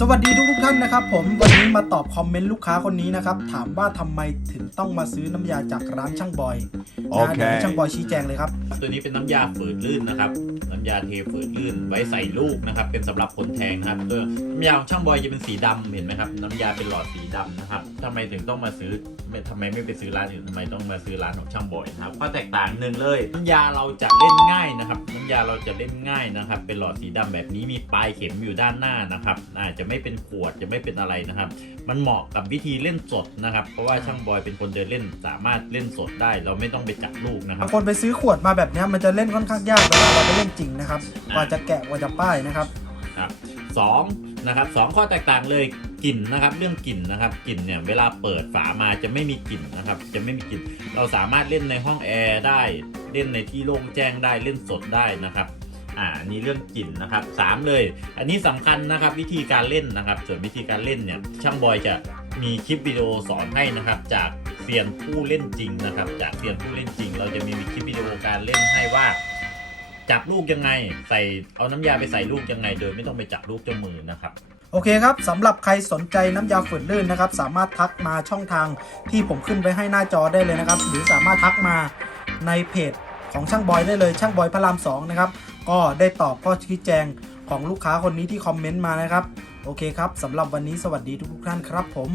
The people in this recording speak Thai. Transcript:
สวัสดีทุกทุกๆท่านนะครับผมวันนี้มาตอบคอมเมนต์ลูกค้าคนนี้นะครับถามว่าทำไมถึงต้องมาซื้อน้ำยาจากร้านช่างบอยนะโอเคเดี๋ยวให้ช่างบอยชี้แจงเลยครับ ตัวนี้เป็นน้ำยาฝืดลื่นนะครับน้ำ ยาเทฝืดลื่นไว้ใส่ลูกนะครับ เป็นสำหรับคนแทงนะครับตัวน้ำยาของช่างบอยจะเป็นสีดำเห็นไหมครับ น้ำยาเป็นหลอดสีดำนะครับทำไมถึงต้องมาซื้อไม่ทำไมไม่ไปซื้อร้านอื่นทำไมต้องมาซื้อร้านของช่างบอยนะครับข้อแตกต่างหนึ่งเลย น้ำยาเราจะเล่นง่ายนะครับ น้ำยาเราจะเล่นง่ายนะครับ เป็นหลอดสีดำแบบนี้มีปลายเข็มอยู่ด้านหน้านะครับอาจจะไม่เป็นขวดจะไม่เป็นอะไรนะครับ มันเหมาะกับวิธีเล่นสดนะครับ เพราะว่าช่างบอยเป็นคนเดินเล่นสามารถเล่นสดได้ เราไม่ต้องไปจับลูกนะครับคนไปซื้อขวดมาแบบนี้มันจะเล่นค่อนข้างยากเวลาเราไปเล่นจริงนะครับกว่าจะแกะกว่าจะป้ายนะครับครับสองนะครับสองข้อแตกต่างเลยกลิ่นนะครับ เรื่องกลิ่นนะครับกลิ่นเนี่ยเวลาเปิดฝามาจะไม่มีกลิ่นนะครับ จะไม่มีกลิ่น เราสามารถเล่นในห้องแอร์ได้เล่นในที่โล่งแจ้งได้เล่นสดได้นะครับอ่านนี้เรื่องกลิ่นนะครับสามเลย อันนี้สำคัญนะครับวิธีการเล่นนะครับ ส่วนวิธีการเล่นเนี่ยช่างบอยจะมีคลิปวิดีโอสอนให้นะครับ จากเซียนผู้เล่นจริงนะครับ จากเซียนผู้เล่นจริง เราจะมีคลิปวิดีโอการเล่นให้ว่า จับลูกยังไง ใส่เอาน้ำยาไปใส่ลูกยังไง โดยไม่ต้องไปจับลูกเจ้ามือนะครับโอเคครับสำหรับใครสนใจน้ำยาฝืดลื่นนะครับ สามารถทักมาช่องทางที่ผมขึ้นไว้ให้หน้าจอได้เลยนะครับ หรือสามารถทักมาในเพจของช่างบอยได้เลยช่างบอยพระรามสองนะครับก็ได้ตอบข้อชี้แจงของลูกค้าคนนี้ที่คอมเมนต์มานะครับ โอเคครับสำหรับวันนี้สวัสดีทุกท่านครับผม